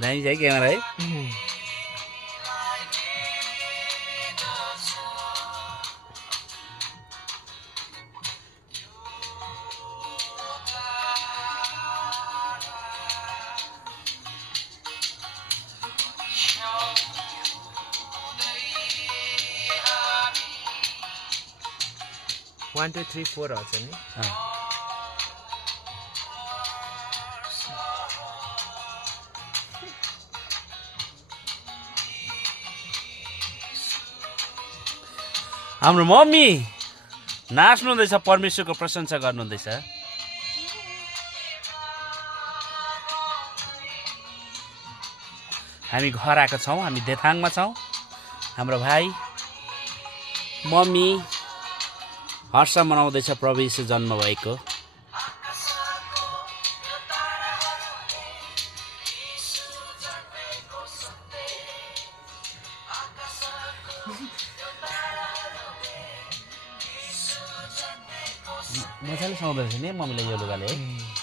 दामी छ है क्यामेरा है। One, two, three, four आउँछ नि। हाम्रो मम्मी नाच्नु हुँदैछ, परमेश्वरको प्रशंसा गर्नुहुँदैछ। हामी घर आएका छौँ, हामी देथाङमा छौँ। हाम्रो भाइ मम्मी हर्ष मनाउँदैछ प्रभु यीशु जन्म भएको। मजाले सुनाउँदैछ नि मम्मीले यो लुगाले है।